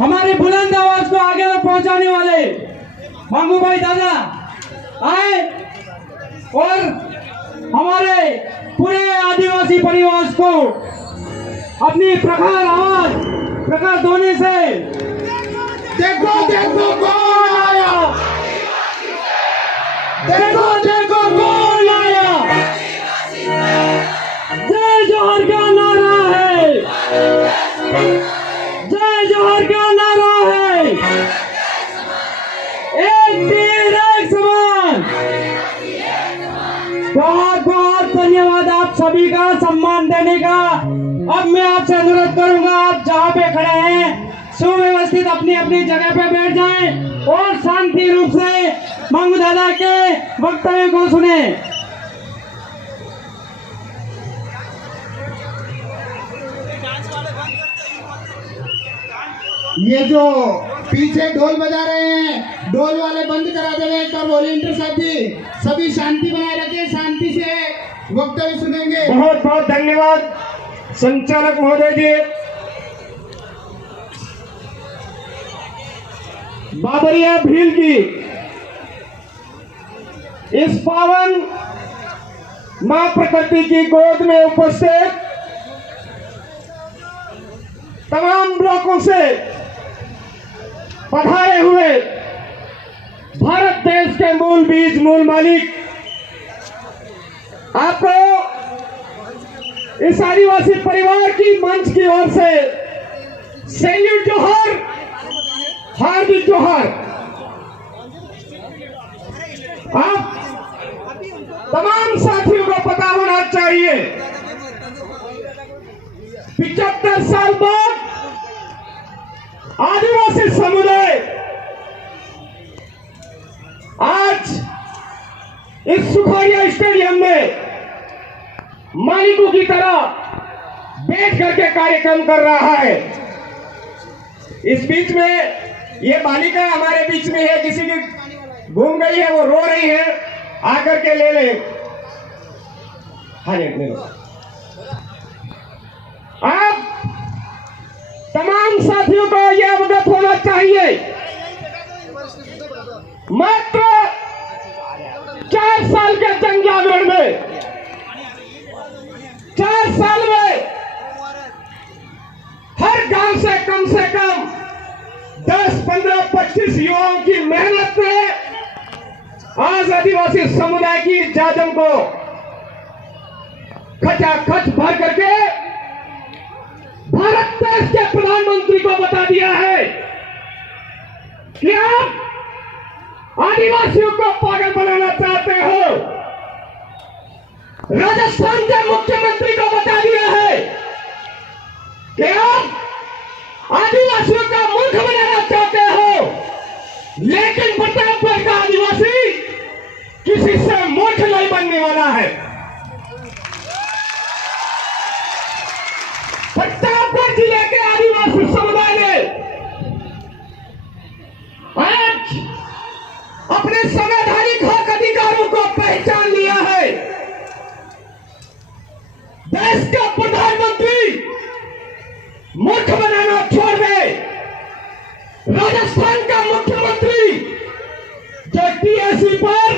हमारी बुलंद आवाज को आगे तक पहुंचाने वाले मंगू भाई दादा आए और हमारे पूरे आदिवासी परिवार को अपनी प्रखर आवाज, प्रखर ध्वनि से देखो देखो कौन आया, देखो देखो कौन आया। जय जोहर का नारा है, जय जोहर का नारा है। एक तीर एक समान। बहुत बहुत धन्यवाद आप सभी का सम्मान देने का। अब मैं आपसे अनुरोध करूंगा, आप जहाँ पे खड़े हैं सुव्यवस्थित अपनी अपनी जगह पे बैठ जाएं और शांति रूप से मंगू दादा के वक्तव्य को सुने। ये जो पीछे ढोल बजा रहे हैं, ढोल वाले बंद करा देवे एक बार वॉलेंटियर साहब जी। सभी शांति बनाए रखे, शांति से वक्तव्य सुनेंगे। बहुत बहुत धन्यवाद संचालक महोदय जी। बाबरिया भील की इस पावन मां प्रकृति की गोद में उपस्थित तमाम ब्लॉकों से पधारे हुए भारत देश के मूल बीज, मूल मालिक, आपको इस आदिवासी परिवार की मंच की ओर से सैल्यूट जोहर, हार्दिक जोहर। आप तमाम साथियों को पता होना चाहिए 75 साल बाद आदिवासी समुदाय आज इस सुखाड़िया स्टेडियम में मालिकों की तरह बैठ करके कार्यक्रम कर रहा है। इस बीच में ये बालिका हमारे बीच में है, किसी की घूम गई है, वो रो रही है, आकर के ले ले। हाँ जी, आप तमाम साथियों को यह अवगत होना चाहिए, मात्र 4 साल के जंग जागरण में, 4 साल में हर गांव से कम 10, 15, 25 युवाओं की मेहनत से आज आदिवासी समुदाय की जाजम को खचाखच भर करके भारत देश के प्रधानमंत्री को बता दिया है कि आप आदिवासियों को पागल बनाना चाहते हो। राजस्थान के मुख्यमंत्री को बता दिया है कि आप आदिवासियों का मूर्ख बनाना चाहते हो, लेकिन प्रतापगढ़ का आदिवासी किसी से मूर्ख नहीं बनने वाला है। प्रतापगढ़ जिले के आदिवासी समुदाय ने आज अपने संवैधानिक हक अधिकारों को पहचान लिया है। देश का प्रधानमंत्री मूर्ख बनाना छोड़ दे। राजस्थान का मुख्यमंत्री जो टीएससी पर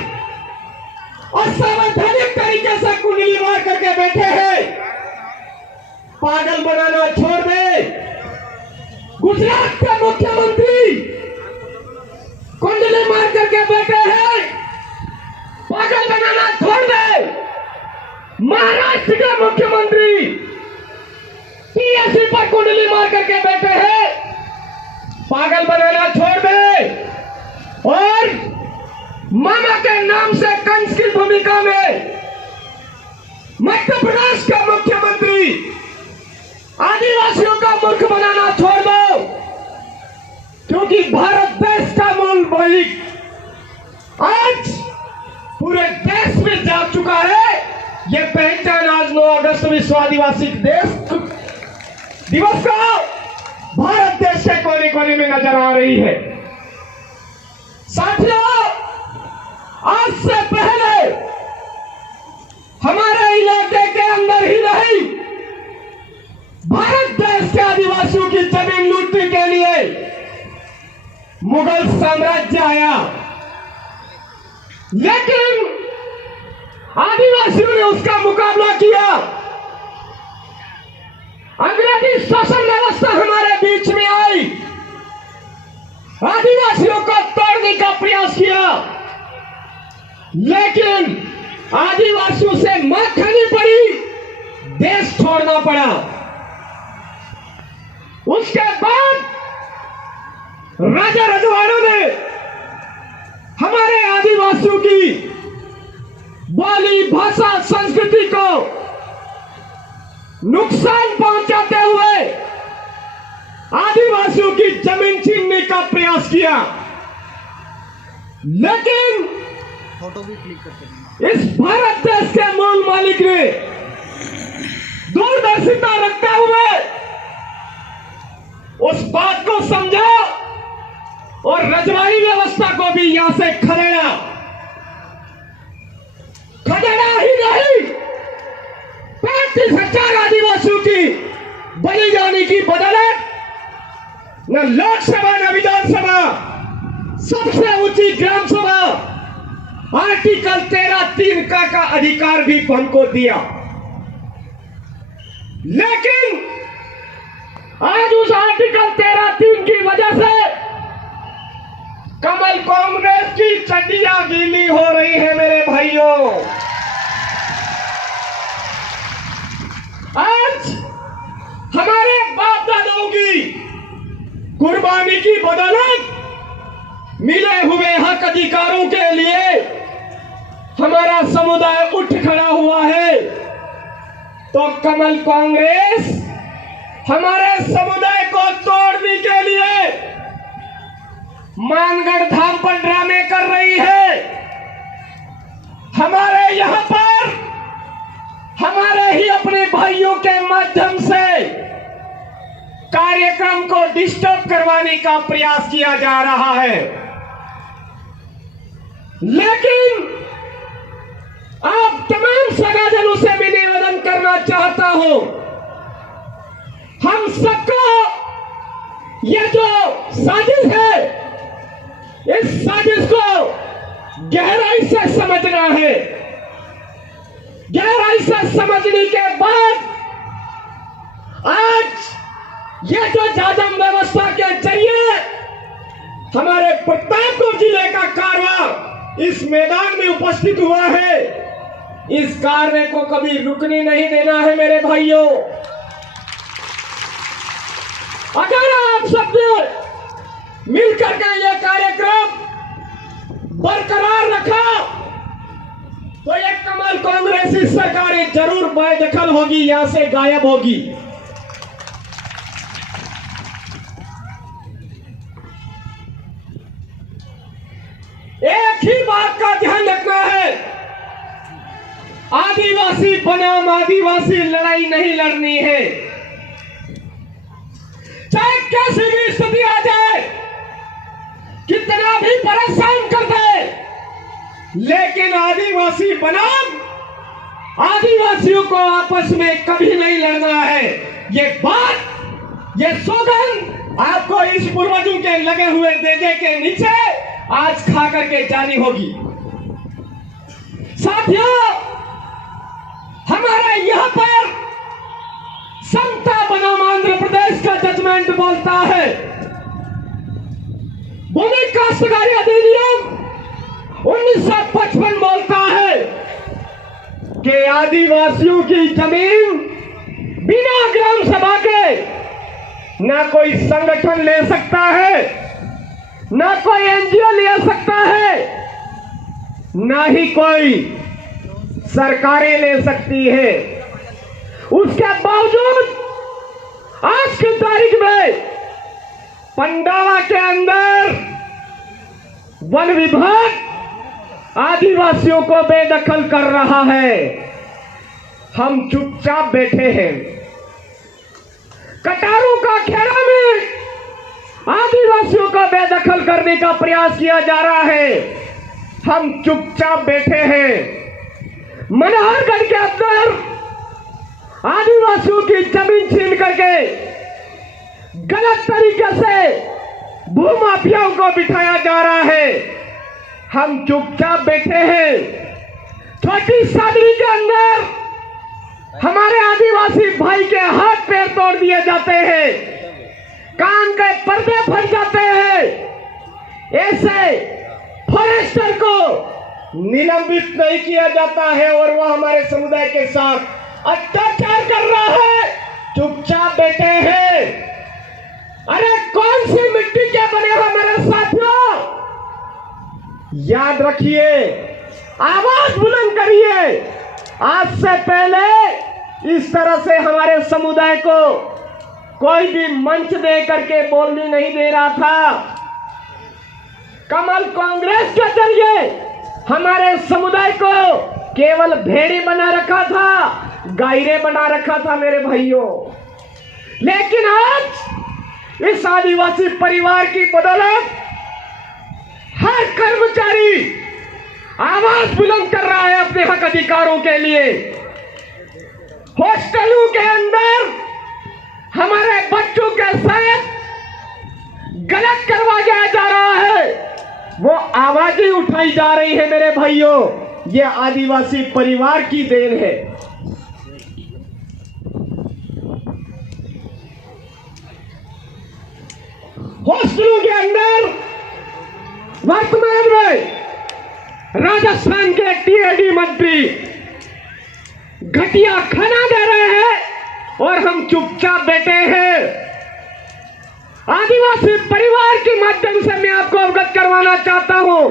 असंवैधानिक तरीके से कुंडली मार करके बैठे हैं, पागल बनाना छोड़ दे। गुजरात का मुख्यमंत्री कुंडली मार करके बैठे हैं, पागल बनाना छोड़ दे। महाराष्ट्र का मुख्यमंत्री टीएससी पर कुंडली मार करके बैठे हैं, पागल बनाना छोड़ दे। और मामा के नाम से कंस की भूमिका में मध्य प्रदेश का मुख्यमंत्री आदिवासियों का मूर्ख बनाना छोड़ दो, क्योंकि भारत देश का मूल मालिक आज पूरे देश में जा चुका है। ये पहचान आज 9 अगस्त विश्व आदिवासी दिवस को भारत देश के कोने कोने में नजर आ रही है। साथियों, आज से पहले हमारे इलाके के अंदर ही नहीं, भारत देश के आदिवासियों की जमीन लूटने के लिए मुगल साम्राज्य आया, लेकिन आदिवासियों ने उसका मुकाबला किया। अंग्रेजी शासन व्यवस्था हमारे बीच में आई, आदिवासियों को तोड़ने का प्रयास किया, लेकिन आदिवासियों से मार खानी पड़ी, देश छोड़ना पड़ा। उसके बाद राजा रजवाड़ों ने हमारे आदिवासियों की बोली, भाषा, संस्कृति को नुकसान पहुंचाते हुए आदिवासियों की जमीन छीनने का प्रयास किया। लेकिन फोटो भी क्लिक करते इस भारत देश के मूल मालिक ने दूरदर्शिता रखते हुए उस बात को समझा और रजवाड़ी व्यवस्था को भी यहां से खदेड़ा ही नहीं, 35,000 आदिवासियों की बलि जाने की बदौलत न लोकसभा न विधानसभा, सबसे ऊंची ग्राम सभा आर्टिकल 13(3) का अधिकार भी हमको दिया। लेकिन आज उस आर्टिकल 13(3) की वजह से कमल कांग्रेस की चड्डियां गीली हो रही है मेरे भाइयों। आज हमारे बाप दादाओं की कुर्बानी की बदौलत मिले हुए हक अधिकारों के लिए हमारा समुदाय उठ खड़ा हुआ है, तो कमल कांग्रेस हमारे समुदाय को तोड़ने के लिए मानगढ़ धाम पर ड्रामे कर रही है। हमारे यहां पर हमारे ही अपने भाइयों के माध्यम से कार्यक्रम को डिस्टर्ब करवाने का प्रयास किया जा रहा है। लेकिन आप तमाम सगाजनों से भी निवेदन करना चाहता हूं, हम सबको ये जो साजिश है, इस साजिश को गहराई से समझना है। गहराई से समझने के बाद आज ये जो जाजम व्यवस्था के जरिए हमारे प्रतापगढ़ जिले का कारवा इस मैदान में उपस्थित हुआ है, इस कार्य को कभी रुकने नहीं देना है मेरे भाइयों। अगर आप सबने मिलकर के यह कार्यक्रम बरकरार रखा तो ये कमल कांग्रेसी सरकार जरूर बेदखल होगी, यहां से गायब होगी। एक ही बात का ध्यान रखना है, आदिवासी बनाम आदिवासी लड़ाई नहीं लड़नी है। चाहे कैसी भी स्थिति आ जाए, कितना भी परेशान कर दे, लेकिन आदिवासी बनाम आदिवासियों को आपस में कभी नहीं लड़ना है। ये बात, ये सौगंध आपको इस पूर्वजों के लगे हुए देजे के नीचे आज खा करके जानी होगी। साथियों, हमारे यहां पर समता बनाम आंध्र प्रदेश का जजमेंट बोलता है, भूमि काश्तकारी अधिनियम 1955 बोलता है कि आदिवासियों की जमीन बिना ग्राम सभा के ना कोई संगठन ले सकता है, ना कोई एनजीओ ले सकता है, ना ही कोई सरकारें ले सकती है। उसके बावजूद आज की तारीख में पंडाला के अंदर वन विभाग आदिवासियों को बेदखल कर रहा है। हम चुपचाप बैठे हैं। कटारों का खेड़ा में आदिवासियों को बेदखल करने का प्रयास किया जा रहा है, हम चुपचाप बैठे हैं। मनोहरगढ़ के अंदर आदिवासियों की जमीन छीन करके गलत तरीके से भूमा माफियाओं को बिठाया जा रहा है। हम चुपचाप बैठे हैं। छोटी सादड़ी के अंदर हमारे आदिवासी भाई के हाथ पैर तोड़ दिए जाते हैं, कान के पर्दे फट जाते हैं। ऐसे फॉरेस्टर को निलंबित नहीं किया जाता है और वो हमारे समुदाय के साथ अत्याचार कर रहा है। चुपचाप बैठे हैं। अरे कौन सी मिट्टी के बने हो मेरे साथियों? याद रखिए, आवाज बुलंद करिए। आज से पहले इस तरह से हमारे समुदाय को कोई भी मंच दे करके बोलने नहीं दे रहा था। कमल कांग्रेस के जरिए हमारे समुदाय को केवल भेड़ी बना रखा था, गायरे बना रखा था मेरे भाइयों। लेकिन आज इस आदिवासी परिवार की बदौलत हर कर्मचारी आवाज बुलंद कर रहा है अपने हक अधिकारों के लिए। हॉस्टलों के अंदर हमारे बच्चों के साथ गलत करवाया जा रहा है, वो आवाजें उठाई जा रही है मेरे भाइयों। ये आदिवासी परिवार की देन है। हॉस्टलों के अंदर वर्तमान में राजस्थान के टीएडी मंत्री घटिया खाना दे रहे हैं और हम चुपचाप बैठे हैं। आदिवासी परिवार के माध्यम से मैं आपको अवगत करवाना चाहता हूं,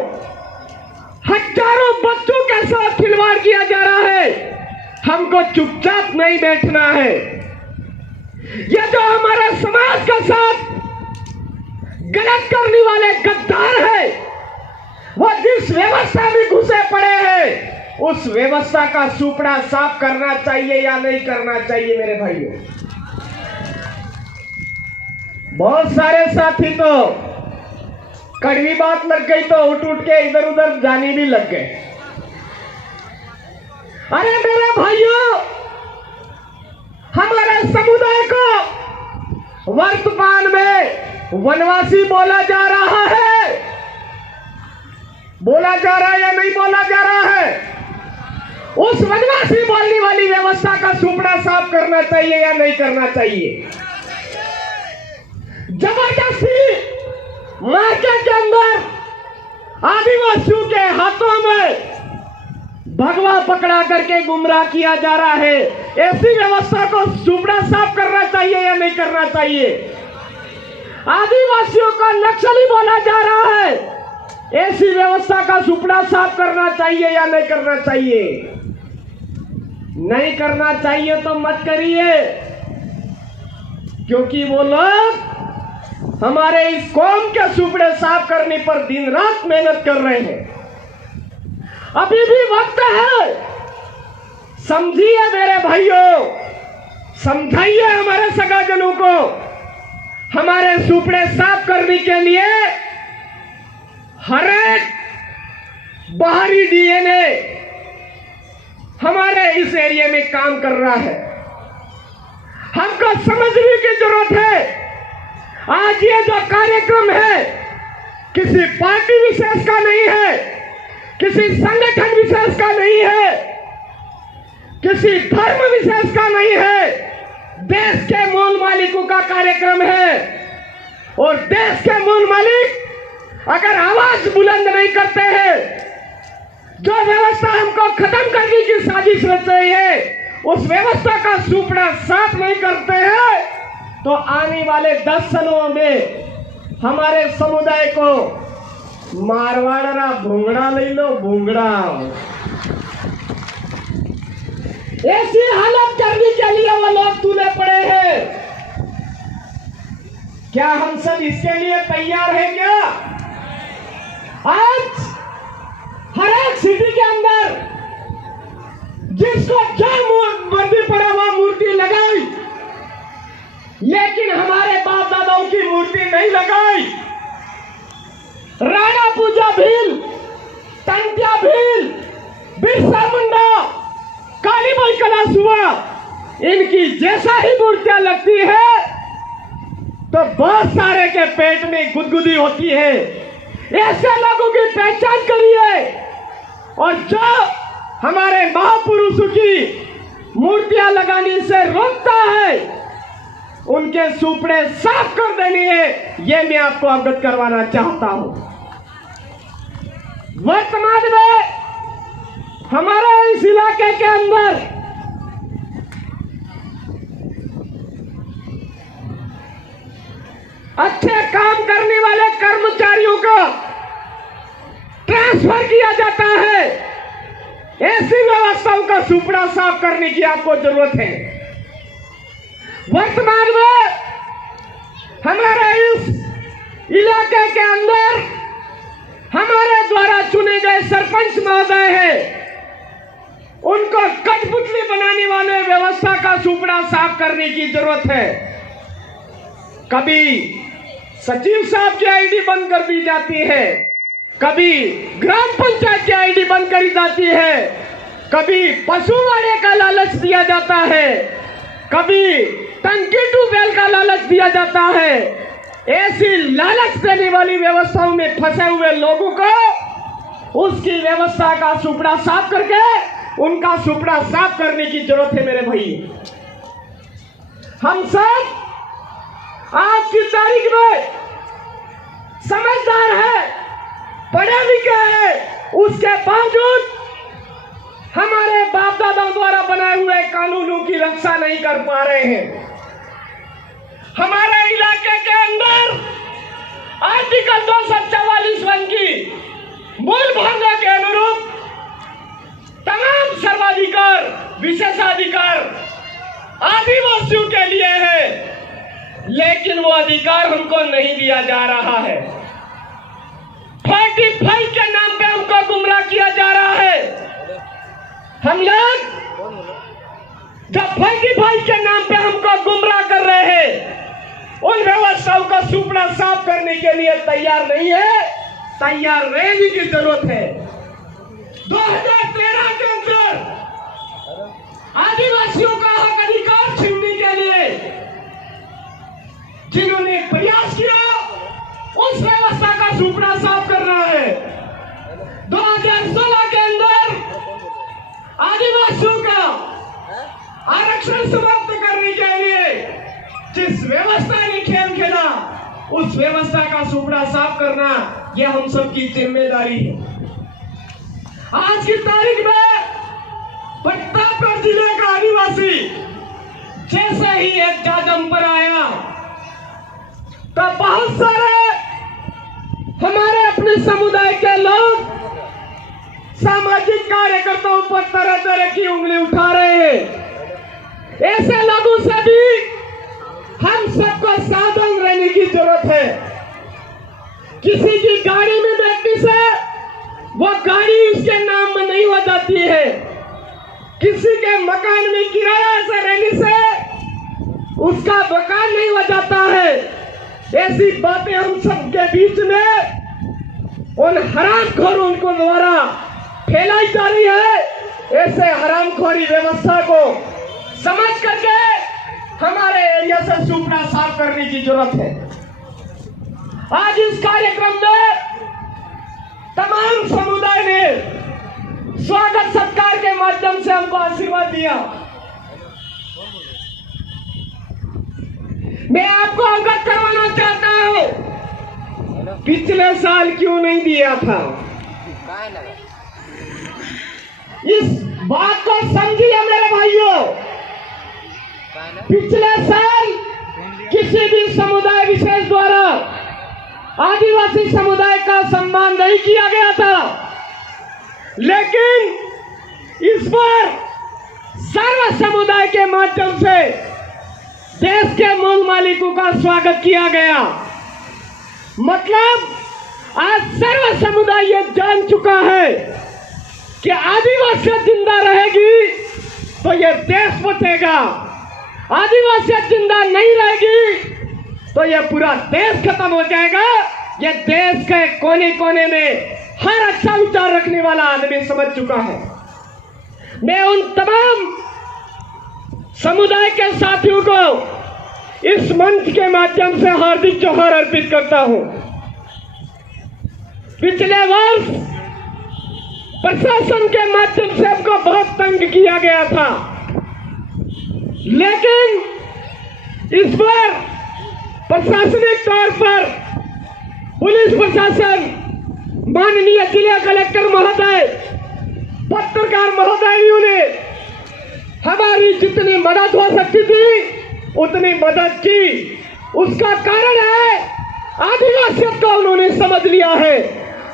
हजारों बच्चों के साथ खिलवाड़ किया जा रहा है। हमको चुपचाप नहीं बैठना है। ये जो हमारे समाज के साथ गलत करने वाले गद्दार है, वो जिस व्यवस्था में घुसे पड़े हैं, उस व्यवस्था का सुपड़ा साफ करना चाहिए या नहीं करना चाहिए मेरे भाइयों। बहुत सारे साथी तो कड़वी बात लग गई तो उठ उठ के इधर उधर जाने भी लग गए। अरे मेरे भाइयों, हमारे समुदाय को वर्तमान में वनवासी बोला जा रहा है। बोला जा रहा है या नहीं बोला जा रहा है? उस वनवासी बोलने वाली व्यवस्था का सुपड़ा साफ करना चाहिए या नहीं करना चाहिए? जबरदस्ती मार्केट के अंदर आदिवासियों के हाथों में भगवा पकड़ा करके गुमराह किया जा रहा है। ऐसी व्यवस्था को सुपड़ा साफ करना चाहिए या नहीं करना चाहिए? आदिवासियों को नक्सली बोला जा रहा है, ऐसी व्यवस्था का सुपड़ा साफ करना चाहिए या नहीं करना चाहिए? नहीं करना चाहिए तो मत करिए, क्योंकि वो लोग हमारे इस कौम के सुपड़े साफ करने पर दिन रात मेहनत कर रहे हैं। अभी भी वक्त है, समझिए मेरे भाइयों, समझाइए हमारे सगाजनों को। हमारे सुपड़े साफ करने के लिए हर एक बाहरी डीएनए हमारे इस एरिया में काम कर रहा है। हमको समझने की जरूरत है। आज ये जो कार्यक्रम है किसी पार्टी विशेष का नहीं है, किसी संगठन विशेष का नहीं है, किसी धर्म विशेष का नहीं है, देश के मूल मालिकों का कार्यक्रम है। और देश के मूल मालिक अगर आवाज बुलंद नहीं करते हैं, जो व्यवस्था हमको खत्म करने की साजिश रच रही है, उस व्यवस्था का सुपड़ा साफ नहीं करते हैं, तो आने वाले 10 सालों में हमारे समुदाय को मारवाड़ा भूंगड़ा ले लो, भूंगड़ा ऐसी हालत करने के लिए वो लोग तूले पड़े हैं। क्या हम सब इसके लिए तैयार हैं? क्या आज हर एक सिटी के अंदर जिसको जो वर्दी पड़ा वह मूर्ति लगाई, लेकिन हमारे बाप दादाओं की मूर्ति नहीं लगाई। राणा पूजा भील, टंटिया भील, बिरसा मुंडा, कालीबाई कलासुआ, इनकी जैसा ही मूर्तियां लगती है, तो बहुत सारे के पेट में गुदगुदी होती है। ऐसे लोगों की पहचान करिए और जो हमारे महापुरुषों की मूर्तियां लगाने से रोकता है उनके सुपड़े साफ कर देनी है, ये मैं आपको अवगत करवाना चाहता हूं। वर्तमान में हमारे इस इलाके के अंदर अच्छे काम करने वाले कर्मचारियों को ट्रांसफर किया जाता है। ऐसी व्यवस्थाओं का सुपड़ा साफ करने की आपको जरूरत है। वर्तमान में हमारे इस इलाके के अंदर हमारे द्वारा चुने गए सरपंच महोदय हैं, उनको कठपुतली बनाने वाले व्यवस्था का सुपड़ा साफ करने की जरूरत है। कभी सचिव साहब की आईडी बंद कर दी जाती है, कभी ग्राम पंचायत की आईडी बंद करी जाती है, कभी पशुवाड़े का लालच दिया जाता है, कभी टंकी ट्यूबवेल का लालच दिया जाता है। ऐसी लालच देने वाली व्यवस्थाओं में फंसे हुए लोगों को उसकी व्यवस्था का सुपड़ा साफ करके उनका सुपड़ा साफ करने की जरूरत है। मेरे भाई, हम सब आज की तारीख में समझदार है, पढ़े लिखे हैं, उसके बावजूद हमारे बाप दादाओं द्वारा बनाए हुए कानूनों की रक्षा नहीं कर पा रहे हैं। हमारे इलाके के अंदर आर्टिकल 244 की मूल भावना के अनुरूप तमाम सर्वाधिकार विशेषाधिकार आदिवासियों के लिए है, लेकिन वो अधिकार हमको नहीं दिया जा रहा है। 45 के नाम पे हमको गुमराह किया जा रहा है। हम लोग जब 45 के नाम पे हमको गुमराह कर रहे हैं, उन व्यवस्थाओं का सुपड़ा साफ करने के लिए तैयार नहीं है, तैयार रहने की जरूरत है। 2013 के अंदर आदिवासियों का हक अधिकार छीनने के लिए जिन्होंने प्रयास किया, उस व्यवस्था का सुपड़ा साफ करना है। 2016 के अंदर आदिवासियों का आरक्षण समाप्त करने के लिए जिस व्यवस्था ने खेल खेला, उस व्यवस्था का सुपड़ा साफ करना यह हम सबकी जिम्मेदारी है। आज की तारीख में प्रतापगढ़ जिले का आदिवासी जैसे ही एक जाजम पर आया तो बहुत सारे हमारे अपने समुदाय के लोग सामाजिक कार्यकर्ताओं पर तरह तरह की उंगली उठा रहे हैं। ऐसे लोगों से भी हम सबको सावधान रहने की जरूरत है। किसी की गाड़ी में बैठने से वो गाड़ी उसके नाम में नहीं हो जाती है। किसी के मकान में किराया से रहने से उसका मकान नहीं हो जाता है। ऐसी बातें हम सबके बीच में उन हरामखोरों को द्वारा फैलाई जा रही है। ऐसे हरामखोरी व्यवस्था को समझ करके हमारे एरिया से सुपड़ा साफ करने की जरूरत है। आज इस कार्यक्रम में तमाम समुदाय ने स्वागत सत्कार के माध्यम से हमको आशीर्वाद दिया। मैं आपको अवगत करवाना चाहता हूं, पिछले साल क्यों नहीं दिया था, इस बात को समझिए मेरे भाइयों। पिछले साल किसी भी समुदाय विशेष द्वारा आदिवासी समुदाय का सम्मान नहीं किया गया था, लेकिन इस बार सर्व समुदाय के माध्यम से देश के मूल मालिकों का स्वागत किया गया। मतलब आज सर्व समुदाय ये जान चुका है कि आदिवासी जिंदा रहेगी तो ये देश बचेगा, आदिवासी जिंदा नहीं रहेगी तो ये पूरा देश खत्म हो जाएगा। ये देश के कोने कोने में हर अच्छा विचार रखने वाला आदमी समझ चुका है। मैं उन तमाम समुदाय के साथियों को इस मंच के माध्यम से हार्दिक जोहार अर्पित करता हूं। पिछले वर्ष प्रशासन के माध्यम से हमको बहुत तंग किया गया था, लेकिन इस बार प्रशासनिक तौर पर पुलिस प्रशासन, माननीय जिला कलेक्टर महोदय, पत्रकार महोदयों ने हमारी जितनी मदद हो सकती थी उतनी मदद की। उसका कारण है आदिवासियों को उन्होंने समझ लिया है,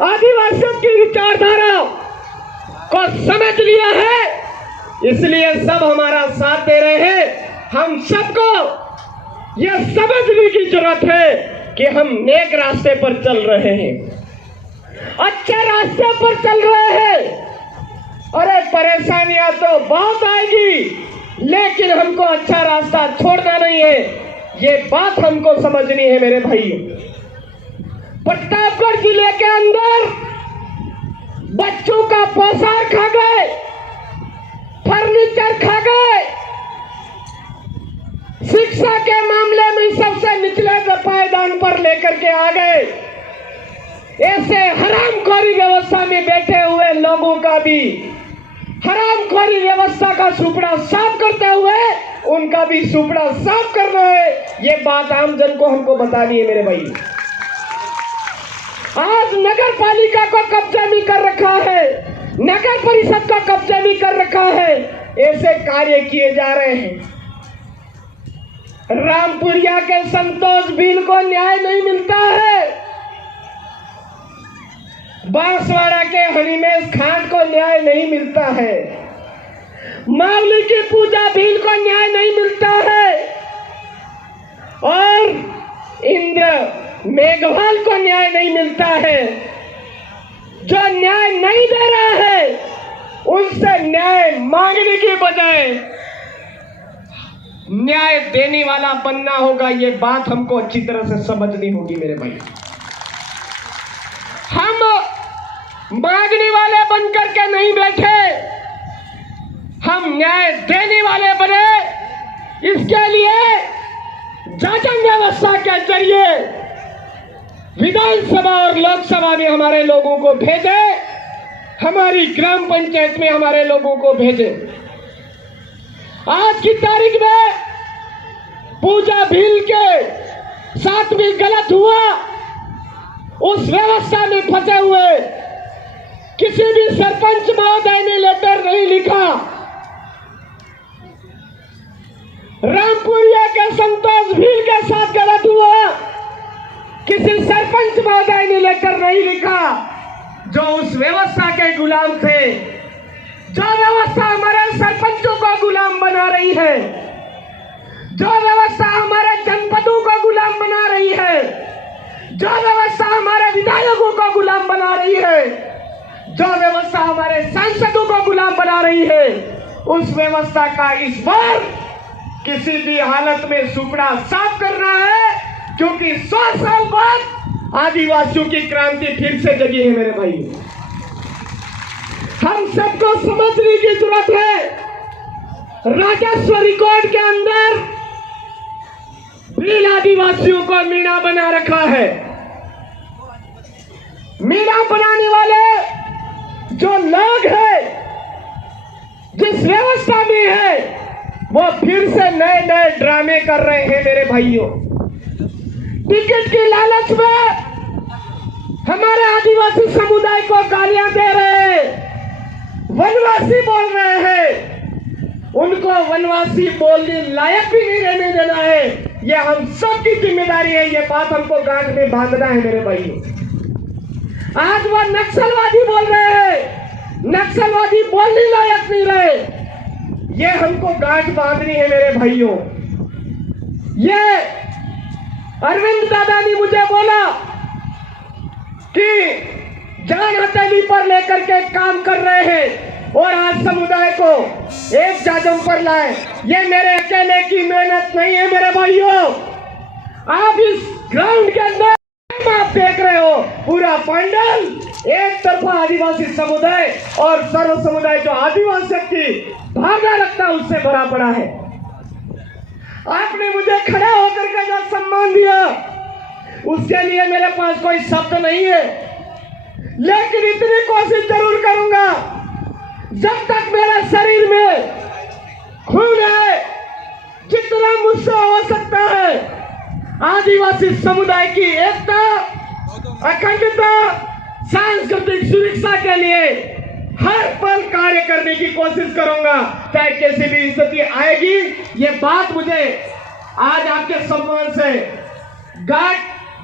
आदिवासियों की विचारधारा को समझ लिया है, इसलिए सब हमारा साथ दे रहे हैं। हम सबको यह समझने की जरूरत है कि हम नेक रास्ते पर चल रहे हैं, अच्छे रास्ते पर चल रहे हैं। अरे परेशानियां तो बहुत आएगी, लेकिन हमको अच्छा रास्ता छोड़ना नहीं है, ये बात हमको समझनी है मेरे भाइयों। प्रतापगढ़ जिले के अंदर बच्चों का पोशाक खा गए, फर्नीचर खा गए, शिक्षा के मामले में सबसे निचले पायदान पर लेकर के आ गए। ऐसे हरामखोरी व्यवस्था में बैठे हुए लोगों का भी हरामखोरी व्यवस्था का सुपड़ा साफ करते हुए उनका भी सुपड़ा साफ करना है। ये बात आम जन को हमको बतानी है मेरे भाई। आज नगर पालिका को कब्जा भी कर रखा है, नगर परिषद का कब्जा भी कर रखा है, ऐसे कार्य किए जा रहे हैं। रामपुरिया के संतोष बिल को न्याय नहीं मिलता है, बांसवाड़ा के हरिमेश खान को न्याय नहीं मिलता है, मावली की पूजा भील को न्याय नहीं मिलता है, और इंद्र मेघवाल को न्याय नहीं मिलता है। जो न्याय नहीं दे रहा है उनसे न्याय मांगने की बजाय न्याय देने वाला बनना होगा। ये बात हमको अच्छी तरह से समझनी होगी मेरे भाई। हम मांगने वाले बनकर के नहीं बैठे, हम न्याय देने वाले बने। इसके लिए शासन व्यवस्था के जरिए विधानसभा और लोकसभा में हमारे लोगों को भेजे, हमारी ग्राम पंचायत में हमारे लोगों को भेजे। आज की तारीख में पूजा भील के साथ भी गलत हुआ। उस व्यवस्था में फंसे हुए किसी भी सरपंच महोदय ने लेटर नहीं लिखा। रामपुरिया के संतोष भील के साथ गलत हुआ, किसी सरपंच महोदय ने लेटर नहीं लिखा, जो उस व्यवस्था के गुलाम थे। जो व्यवस्था हमारे सरपंचों को गुलाम बना रही है, जो व्यवस्था हमारे जनपदों को गुलाम बना रही है, जो व्यवस्था हमारे विधायकों को गुलाम बना रही है, जो व्यवस्था हमारे सांसदों को गुलाम बना रही है, उस व्यवस्था का इस बार किसी भी हालत में सुपड़ा साफ करना है, क्योंकि 100 साल बाद आदिवासियों की क्रांति फिर से जगी है मेरे भाई। हम सबको समझने की जरूरत है। राजस्व रिकॉर्ड के अंदर भील आदिवासियों को मीणा बना रखा है। मीणा बनाने वाले जो लोग हैं, जिस व्यवस्था में है, वो फिर से नए नए ड्रामे कर रहे हैं मेरे भाइयों। टिकट की लालच में हमारे आदिवासी समुदाय को गालियां दे रहे हैं, वनवासी बोल रहे हैं। उनको वनवासी बोलने लायक भी नहीं रहने देना है। ये हम सबकी जिम्मेदारी है। ये बात हमको गांठ में बांधना है मेरे भाइयों। आज वो नक्सलवादी बोल रहे हैं, नक्सलवादी बोलने लायक नहीं रहे। ये हमको गांठ बांधनी है मेरे भाइयों। ये अरविंद दादा ने मुझे बोला कि जान हथेली पर लेकर के काम कर रहे हैं और आज समुदाय को एक जाजम पर लाए। ये मेरे अकेले की मेहनत नहीं है मेरे भाइयों। आप इस ग्राउंड के अंदर आप देख रहे हो, पूरा पंडाल एक तरफा आदिवासी समुदाय और सर्व समुदाय जो आदिवासी की भावना रखता है उससे भरा पड़ा है। आपने मुझे खड़ा होकर के जो सम्मान दिया उसके लिए मेरे पास कोई शब्द नहीं है, लेकिन इतनी कोशिश जरूर करूंगा, जब तक मेरे शरीर में खून है, जितना मुझसे हो सकता है आदिवासी समुदाय की एकता, अखंडता, सांस्कृतिक सुरक्षा के लिए हर पल कार्य करने की कोशिश करूंगा, चाहे कैसी भी स्थिति आएगी। ये बात मुझे आज आपके सम्मान से गांठ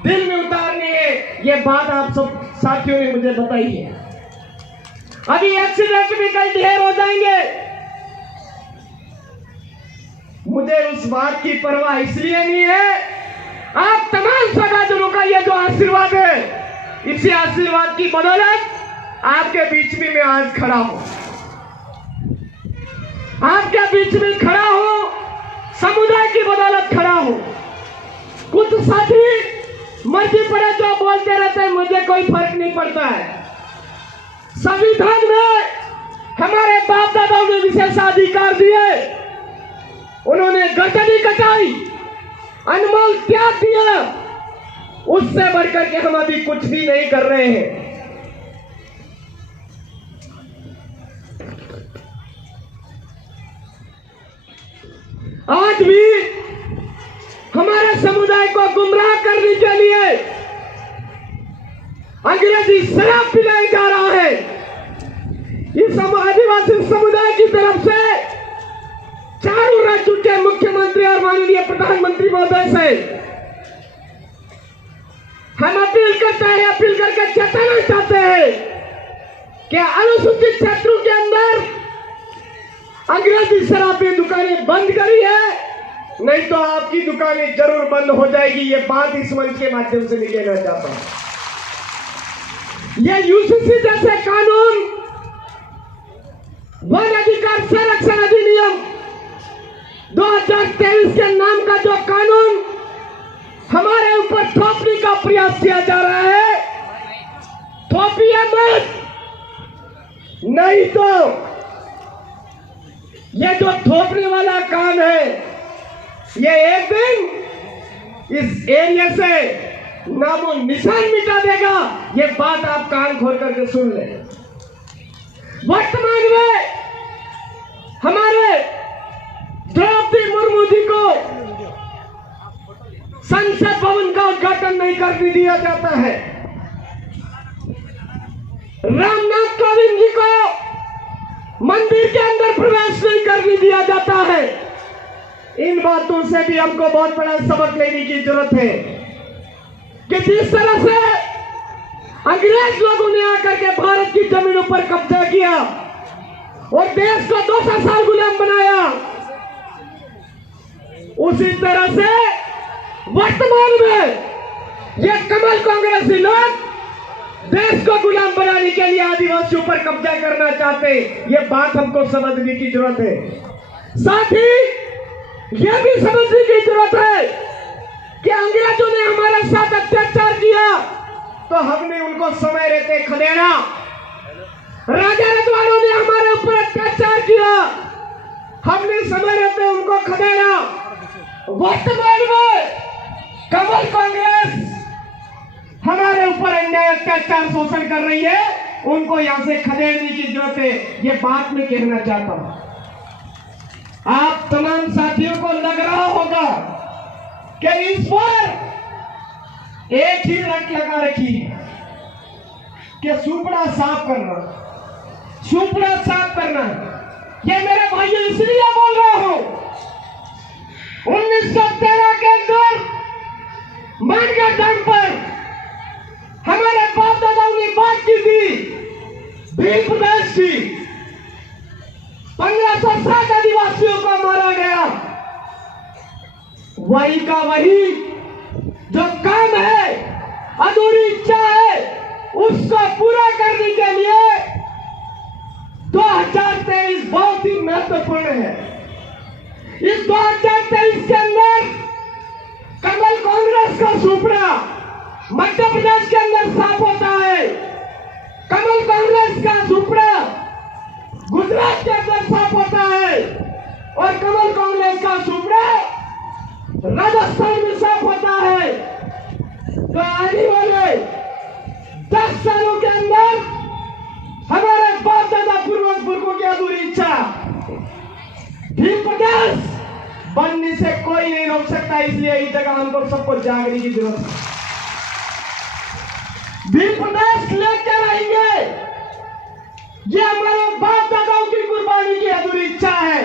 दिल में उतारनी है, ये बात आप सब साथियों ने मुझे बताई है। अभी एक्सीडेंट भी कई ढेर हो जाएंगे, मुझे उस बात की परवाह इसलिए नहीं है, आप तमाम सगाजनों का ये जो आशीर्वाद है, इसी आशीर्वाद की बदौलत आपके बीच में मैं आज खड़ा हूं, आपके बीच में खड़ा हूं, समुदाय की बदौलत खड़ा हूं। कुछ साथी मर्जी पड़े जो बोलते रहते हैं, मुझे कोई फर्क नहीं पड़ता है। संविधान में हमारे बाप दादाओं ने विशेषाधिकार दिए, उन्होंने गर्दनी कटाई, अनमोल त्याग दिया, उससे बढ़कर के हम अभी कुछ भी नहीं कर रहे हैं। आज भी हमारे समुदाय को गुमराह करने के लिए अंग्रेजी शराब पिलाया जा रहा है। इस आदिवासी समुदाय की तरफ से चारों राज्यों के मुख्यमंत्री और माननीय प्रधानमंत्री महोदय से हम अपील करके चेताना चाहते हैं कि अनुसूचित क्षेत्रों के अंदर अंग्रेजी शराब की दुकानें बंद करी है, नहीं तो आपकी दुकानें जरूर बंद हो जाएगी। ये बात इस मंच के माध्यम से कहना चाहता हूं। ये यूसीसी जैसे कानून, वन अधिकार संरक्षण अधिनियम 2023 के नाम का जो कानून हमारे ऊपर थोपने का प्रयास किया जा रहा है, थोपिए मत, नहीं तो ये जो थोपने वाला काम है, ये एक दिन इस एरिया से नामो निशान मिटा देगा। ये बात आप कान खोल करके सुन ले। वर्तमान में हमारे द्रौपदी मुर्मू जी को संसद भवन का उद्घाटन नहीं करने दिया जाता है, रामनाथ कोविंद जी को मंदिर के अंदर प्रवेश नहीं करने दिया जाता है। इन बातों से भी हमको बहुत बड़ा सबक लेने की जरूरत है कि जिस तरह से अंग्रेज लोगों ने आकर के भारत की जमीनों पर कब्जा किया और देश को 200 साल गुलाम बनाया, उसी तरह से वर्तमान में ये कमल कांग्रेसी लोग देश को गुलाम बनाने के लिए आदिवासियों पर कब्जा करना चाहते। ये बात हमको समझने की जरूरत है। साथ ही यह भी समझने की जरूरत है कि अंग्रेजों ने हमारे साथ अत्याचार किया तो हमने उनको समय रहते खदेड़ा, राजा रजवाड़ों ने हमारे ऊपर अत्याचार किया, हमने समय रहते उनको खदेड़ा। वर्तमान में कमल कांग्रेस हमारे ऊपर अन्याय, अत्याचार, शोषण कर रही है, उनको यहां से खदेड़ने की जरूरत है। ये बात मैं कहना चाहता हूं। आप तमाम साथियों को लग रहा होगा कि इस पर एक ही रट लगा रखी है कि सुपड़ा साफ करना, सुपड़ा साफ करना। ये मेरे भाई इसलिए बोल रहा हूं, 1913 के अंदर मानगा डैम पर हमारे बाप दादाओं ने बात की थी, भील प्रदेश की 1560 आदिवासियों को मारा गया। वही का वही जो काम है, अधूरी इच्छा है, उसको पूरा करने के लिए 2023 बहुत ही महत्वपूर्ण है। इस 2023 के अंदर कमल कांग्रेस का सुपड़ा मध्य प्रदेश के अंदर साफ होता है, कमल कांग्रेस का सुपड़ा गुजरात के अंदर साफ होता है और कमल कांग्रेस का सुपड़ा राजस्थान में साफ होता है तो आने वाले 10 सालों के अंदर हमारे बाप दादा पूर्वज बुजुर्गों की अधूरी इच्छा भील प्रदेश बनने से कोई नहीं रोक सकता। इसलिए इस जगह हमको सबको जागने की जरूरत है। भील प्रदेश लेकर आएंगे, ये हमारे बाप दादाओं की कुर्बानी की अधूरी इच्छा है।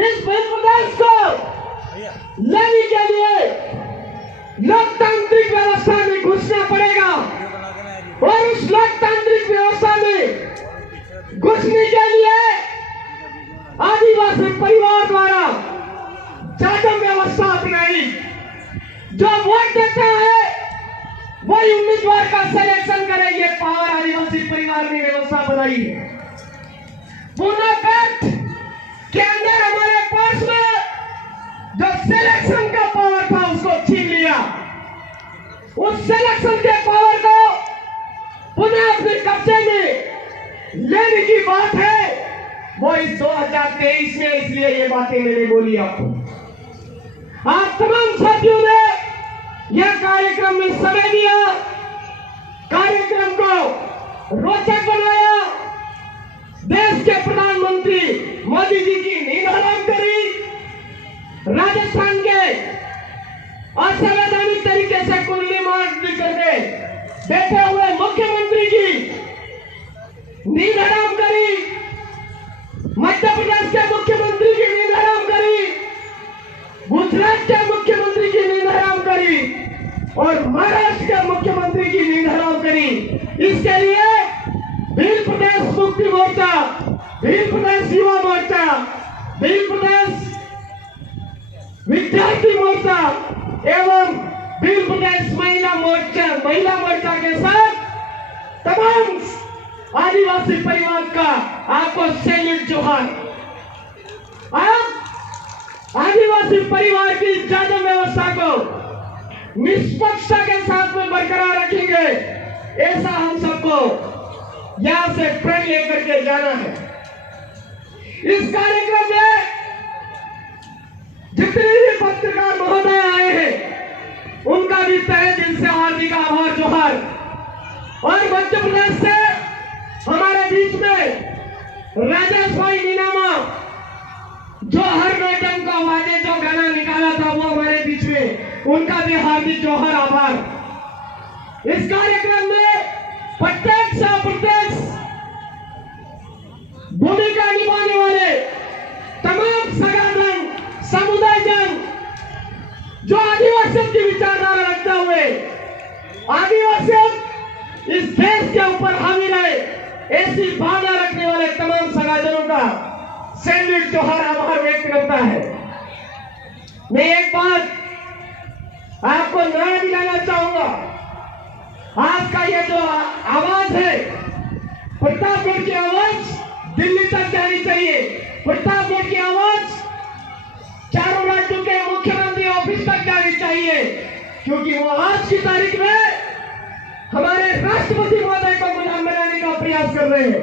इस भील प्रदेश को लेने के लिए लोकतांत्रिक व्यवस्था में घुसना पड़ेगा और उस लोकतांत्रिक व्यवस्था में घुसने के लिए आदिवासी परिवार द्वारा जाटम व्यवस्था अपनाई। जो वोट देता है वही उम्मीदवार का सिलेक्शन करेंगे। पावर आदिवासी परिवार ने व्यवस्था बनाई है। पूना पैक्ट के अंदर हमारे पास में जो सिलेक्शन का पावर था उसको छीन लिया। उस सिलेक्शन के पावर को पुनः अपने कब्जे में लेने की बात है वो इस 2023 में। इसलिए ये बातें मैंने बोली आपको। आप तमाम साथियों ने यह कार्यक्रम में समय दिया, कार्यक्रम को रोचक बनाया, देश के प्रधानमंत्री मोदी जी की नींद हराम करी, राजस्थान के असंवैधानिक तरीके से कुंडली मार करके बैठे हुए मुख्यमंत्री की नींद हराम करी, मध्य प्रदेश के मुख्यमंत्री की नींद हराम करी, गुजरात के मुख्यमंत्री की नींद हराम करी और महाराष्ट्र के मुख्यमंत्री की नींद हराम करी। इसके लिए भील प्रदेश मुक्ति मोर्चा, भील प्रदेश युवा मोर्चा, भील प्रदेश विद्यार्थी मोर्चा एवं भील प्रदेश महिला मोर्चा के साथ तमाम आदिवासी परिवार का आपको सैल्यूट जोहार। आप आदिवासी परिवार की जाटम व्यवस्था को निष्पक्षता के साथ में बरकरार रखेंगे, ऐसा हम सबको यहां से प्रण लेकर के जाना है। इस कार्यक्रम में जितने भी पत्रकार महोदय आए हैं उनका भी तहे दिल से हार्दिक आभार जोहार। और मध्य प्रदेश से हमारे बीच में राजेश भाई नीनामा जो हर मैडम का वादे जो गाना निकाला था वो हमारे बीच में, उनका भी हार्दिक जोहार आभार। इस कार्यक्रम में प्रत्यक्ष अप्रत्यक्ष भूमिका निभाने वाले तमाम संगठन समुदाय जन जो आदिवासियों की विचारधारा रखते हुए आदिवासियों इस देश के ऊपर हावी रहे ऐसी भावना रखने वाले तमाम संगठनों का सैल्यूट जोहार आभार व्यक्त करता है। मैं एक बात आपको नया दिलाना चाहूंगा। आज का ये जो आवाज है, प्रतापगढ़ की आवाज दिल्ली तक जानी चाहिए। प्रतापगढ़ की आवाज चारों राज्यों के मुख्यमंत्री ऑफिस तक जानी चाहिए, क्योंकि वो आज की तारीख में हमारे राष्ट्रपति महोदय को गुलाम बनाने का प्रयास कर रहे हैं,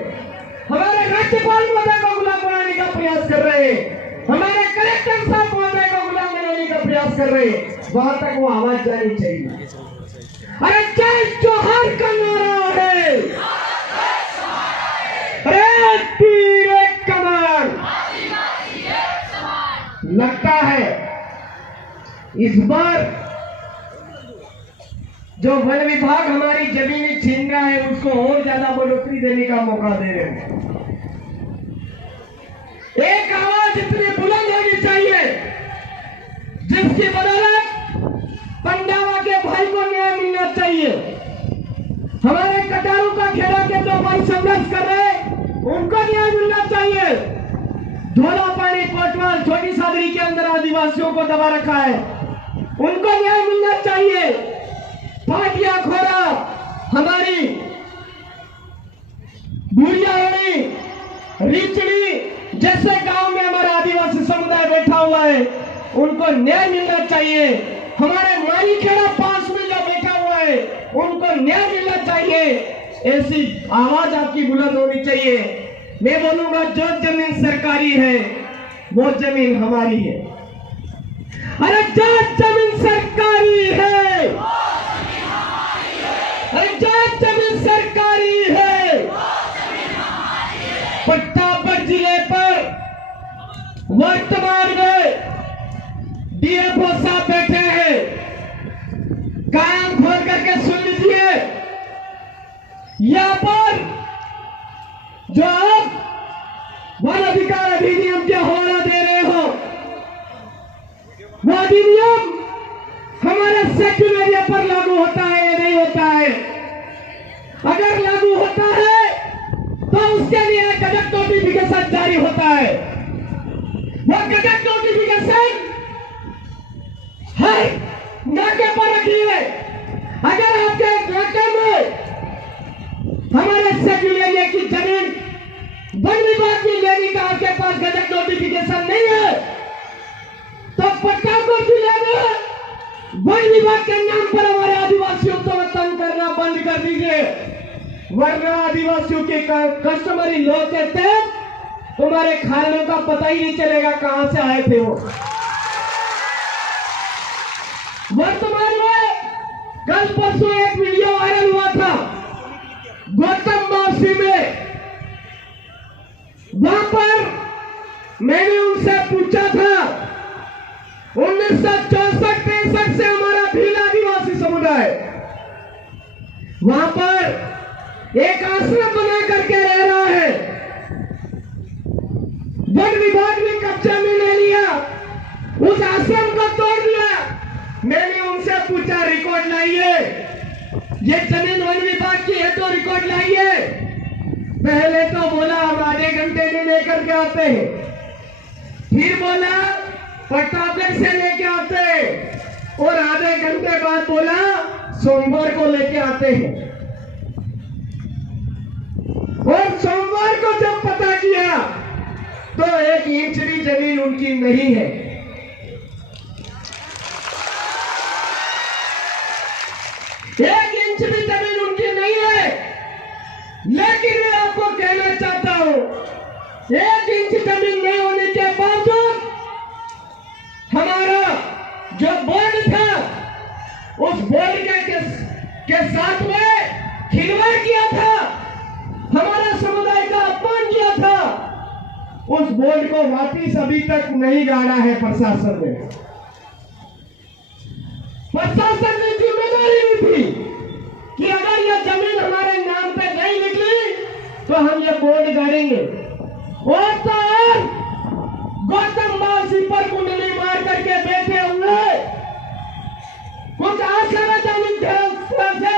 हमारे राज्यपाल महोदय को गुलाम बनाने का प्रयास कर रहे हैं, हमारे कलेक्टर साहब महोदय को गुलाम बनाने का प्रयास कर रहे हैं। वहां तक वो आवाज जानी चाहिए। अरे जय जोहार का नारा है, अरे तीर एक कमान। लगता है इस बार जो वन विभाग हमारी जमीनें छीन रहा है उसको और ज्यादा बढ़ोतरी देने का मौका दे रहे हैं। एक आवाज इतनी बुलंद होनी चाहिए जिसकी बदौलत पंडावा के भाई को न्याय मिलना चाहिए। हमारे कटारू का खेड़ा के जो भाई संघर्ष कर रहे हैं उनको न्याय मिलना चाहिए। धोला पानी कोटवाल छोटी सादरी के अंदर आदिवासियों को दबा रखा है, उनको न्याय मिलना चाहिए। पाटिया खोरा हमारी भूरियाड़ी रिचड़ी जैसे गांव में हमारा आदिवासी समुदाय बैठा हुआ है उनको न्याय मिलना चाहिए। हमारे मारीखेड़ा पास में जो बैठा हुआ है उनको न्याय मिलना चाहिए। ऐसी आवाज आपकी बुलंद होनी चाहिए। मैं बोलूंगा जो जमीन सरकारी है वो जमीन हमारी है। अरे जो जमीन सरकारी है, अरे जो जमीन सरकारी है, प्रतापगढ़ जिले पर वर्तमान में डीएफओ साहब बैठे हैं। कान खोल करके सुन लीजिए, यहां पर जो आप वन अधिकार अधिनियम के हवाला दे रहे हो, वो अधिनियम हमारे सेक्युलर एरिया पर लागू होता है या नहीं होता है? अगर लागू होता है तो उसके लिए गजट नोटिफिकेशन जारी होता है। वो गजट नोटिफिकेशन हर नाके पर रखिए। अगर आपके नाके में हमारे सेक्युलर एरिया की जमीन वन विभाग की लेने का आपके पास गजट नोटिफिकेशन नहीं है, तो प्रतापगढ़ जिले में वन विभाग के नाम पर हमारे आदिवासियों को तंग करना बंद कर दीजिए, वरना आदिवासियों के कस्टमरी लॉ के तहत तुम्हारे खानों का पता ही नहीं चलेगा कहां से आए थे वो। वर्तमान में कल परसों एक वीडियो वायरल हुआ था गौतम वासी में। वहां पर मैंने उनसे पूछा था, 1964-63 से हमारा भील आदिवासी समुदाय वहां पर एक आश्रम बना करके रह रहा है। वन विभाग ने कब्जा में ले लिया, उस आश्रम को तोड़ दिया। मैंने उनसे पूछा, रिकॉर्ड लाइए, ये जमीन वन विभाग की है तो रिकॉर्ड लाइए। पहले तो बोला हम आधे घंटे में लेकर के आते हैं, फिर बोला प्रतापगढ़ से लेके आते हैं, और आधे घंटे बाद बोला सोमवार को लेके आते हैं। और सोमवार को जब पता किया तो 1 इंच भी जमीन उनकी नहीं है। एक इंच भी जमीन उनकी नहीं है। लेकिन मैं आपको कहना चाहता हूं, 1 इंच जमीन नहीं होने के बावजूद हमारा जो बोर्ड था, उस बोर्ड के साथ में खिलवाड़ किया था, हमारा समुदाय का अपमान किया था। उस बोर्ड को वापिस अभी तक नहीं गाड़ा है प्रशासन ने। प्रशासन ने जिम्मेदारी ली थी कि अगर यह जमीन हमारे नाम पे नहीं निकली तो हम ये बोर्ड गाड़ेंगे। और तो और गौतम वासी पर कुंडली मार करके बैठे हुए कुछ आश्रमदानी धर्म से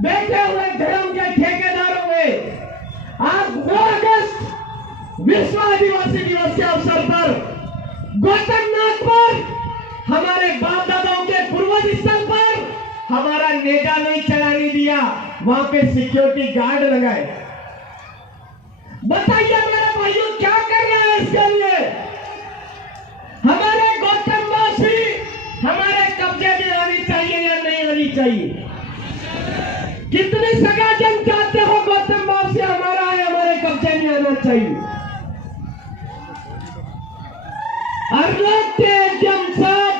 बैठे हुए धर्म के ठेकेदारों में आज 9 अगस्त विश्व आदिवासी दिवस के अवसर पर गौतम नाथ पर, हमारे बाप दादाओं के पूर्वज स्थल पर हमारा नेता नहीं चलाने दिया, वहां पे सिक्योरिटी गार्ड लगाए। बताइए मेरे भाइयों, क्या कर रहा है इसके लिए? हमारे गौतम वासी हमारे कब्जे में आनी चाहिए या नहीं आनी चाहिए? कितनी सगा जन चाहते हो गौतम वासी हमारा है, हमारे कब्जे में आना चाहिए? साहब,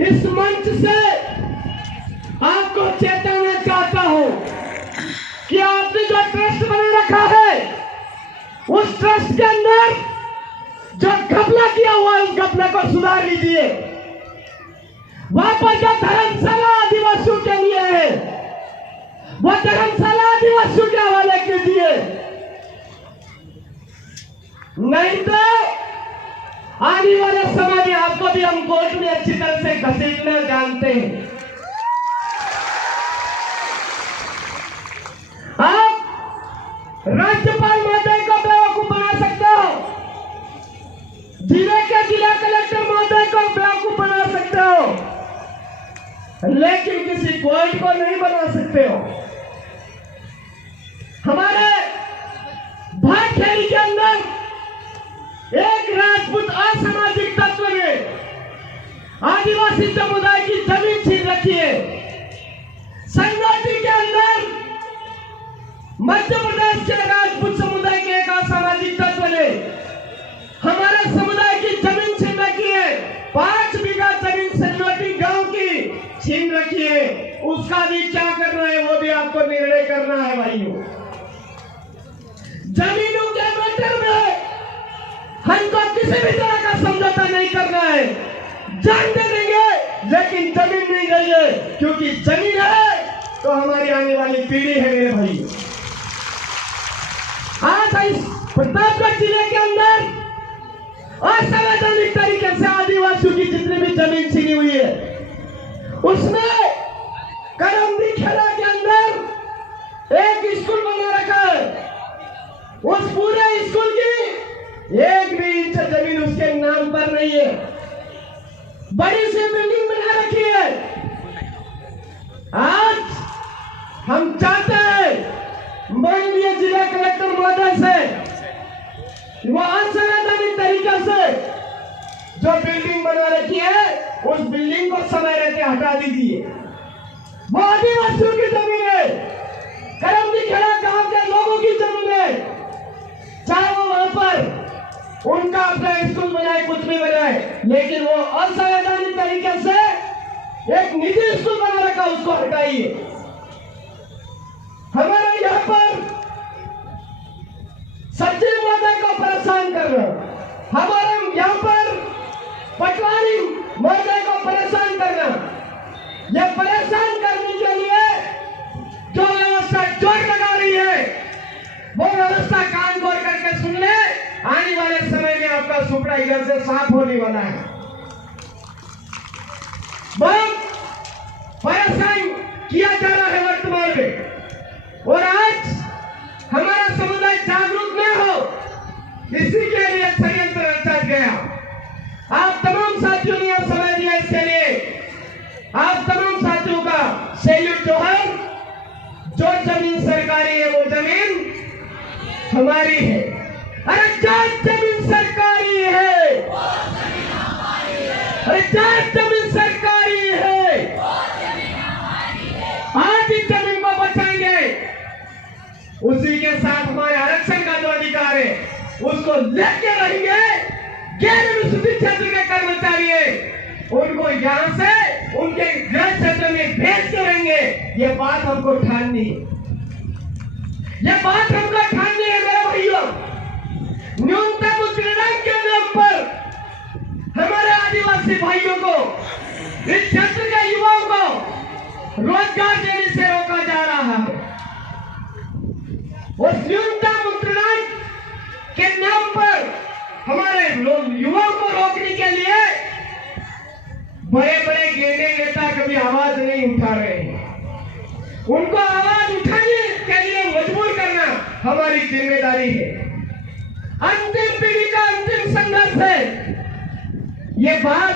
इस मंच से आपको चेताना चाहता हूं कि आपने जो ट्रस्ट बना रखा है, उस ट्रस्ट के अंदर जो घपला किया हुआ है, उस घपले को सुधार लीजिए। वहां पर जो धर्मशाला आदिवासियों के लिए है, वो धर्मशाला आदिवासियों के हवाले कीजिए, नहीं तो आने वाले समय में आपको भी हम कोर्ट में अच्छी तरह से घसीटना जानते हैं। आप राज्यपाल महोदय को बेवकूफ बना सकते हो, जिले के जिला कलेक्टर महोदय को बेवकूफ बना सकते हो, लेकिन किसी कोर्ट को नहीं बना सकते हो। हमारे भाटखेड़ी के अंदर एक राजपूत असामाजिक तत्व ने आदिवासी समुदाय की जमीन छीन रखी है। संगोटी के अंदर मध्य प्रदेश के राजपूत समुदाय के एक असामाजिक तत्व ने हमारे समुदाय की जमीन छीन रखी है। उसका भी क्या करना है वो भी आपको निर्णय करना है भाइयों। जमीनों के मैटर में हमको किसी भी तरह का समझौता नहीं करना है, जान दे देंगे लेकिन जमीन नहीं देंगे, क्योंकि जमीन है तो हमारी आने वाली पीढ़ी है मेरे भाई। आज इस प्रतापगढ़ जिले के अंदर असंवैधानिक तरीके से आदिवासियों की जितनी भी जमीन छीनी हुई है, उसमें करमदी खेड़ा के अंदर एक स्कूल बना रखा है। उस पूरे स्कूल की एक भी इंच जमीन उसके नाम पर नहीं है। बड़ी सी बिल्डिंग बना रखी है। आज हम चाहते हैं माननीय जिला कलेक्टर महोदय से वो असंवैधानिक तरीके से जो बिल्डिंग बना रखी है उस बिल्डिंग को समय रहते हटा दीजिए। वो आदिवासियों की जमीन है, करमदी खेड़ा गांव के लोगों की जमीन है। चाहे वो वहां पर उनका अपना स्कूल बनाए, कुछ भी बनाए, लेकिन वो असंवैधानिक तरीके से एक निजी स्कूल बना रखा, उसको हटाइए। हमारे यहाँ पर सचिव महोदय को परेशान कर रहे हैं, हमारे यहाँ पर पटवारी महोदय को परेशान करना, यह परेशान करने के लिए जो व्यवस्था जोर लगा रही है वो व्यवस्था कान खोल करके सुन ले। आने वाले समय में आपका सुपड़ा इधर से साफ होने वाला है। बहुत परेशान किया जा रहा है वर्तमान में, और आज हमारा समुदाय जागरूक न हो इसी के लिए षड्यंत्र रचा गया। आप तमाम साथियों ने यह समय दिया, इसके लिए आप तमाम साथियों का सैल्यूट जो है। जो जमीन सरकारी है वो जमीन हमारी है। अरे जो जमीन सरकारी है, अरे जो जमीन सरकारी है, आज इस जमीन को बचाएंगे, उसी के साथ हमारे आरक्षण का जो अधिकार है उसको लेके रहेंगे। गैर अनुसूचित क्षेत्र के कर्मचारी उनको यहाँ से उनके गृह क्षेत्र में भेजते रहेंगे। ये बात हमको ठाननी है, ये बात हमको ठाननी है मेरे भाइयों। न्यूनतम उत्पीड़न के नाम पर हमारे आदिवासी भाइयों को, इस क्षेत्र के युवाओं को रोजगार देने से रोका जा रहा है। उस न्यूनतम उत्पीड़न के नाम पर हमारे युवाओं को रोकने के लिए बड़े बड़े गेंडे नेता कभी आवाज नहीं उठा रहे हैं। उनको आवाज उठाने के लिए मजबूर करना हमारी जिम्मेदारी है। अंतिम पीढ़ी का अंतिम संघर्ष है, ये बात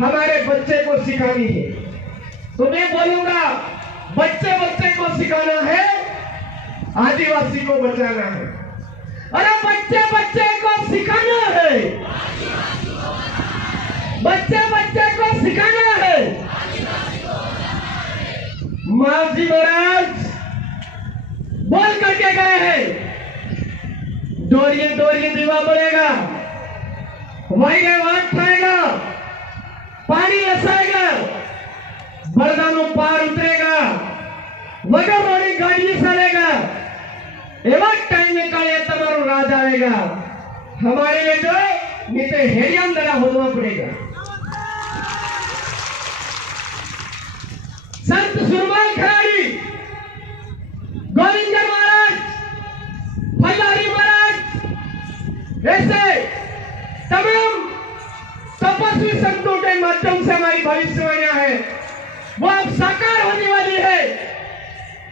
हमारे बच्चे को सिखानी है। तो मैं बोलूंगा, बच्चे बच्चे को सिखाना है, आदिवासी को बचाना है। अरे बच्चे बच्चे को सिखाना है, बच्चे बच्चे को सिखाना है। महाराज महाराज बोल करके गए हैं, दौड़िए दौड़िए दीवा बढ़ेगा, वही वाट खाएगा, पानी रसाएगा, बरदानों पार उतरेगा, वगर वाली गाड़ी चलेगा, एवं टाइम में काले तमारू राज आएगा। हमारे लिए जो नीचे हेरियम दरा होना पड़ेगा। संत सुरमाल खिलाड़ी गोविंद महाराज, फल्लारी महाराज, ऐसे तमाम तपस्वी संतों के माध्यम से हमारी भविष्यवाणियां हैं, वो अब साकार होने वाली है।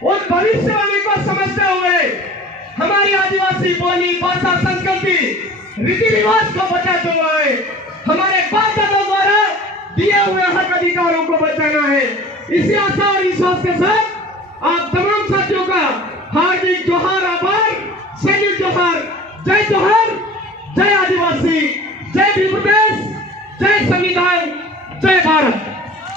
उस भविष्यवाणी को समझते हुए हमारी आदिवासी बोली, भाषा, संस्कृति, रीति रिवाज को बचाते हुए हमारे बाप दादा द्वारा दिए हुए हक अधिकारों को बचाना है। इसी आशा और विश्वास के साथ आप तमाम साथियों का हार्दिक जोहार, आभार, सैनिक जोहार, जय जोहार, जय आदिवासी, जय भीम प्रदेश, जय संविधान, जय भारत।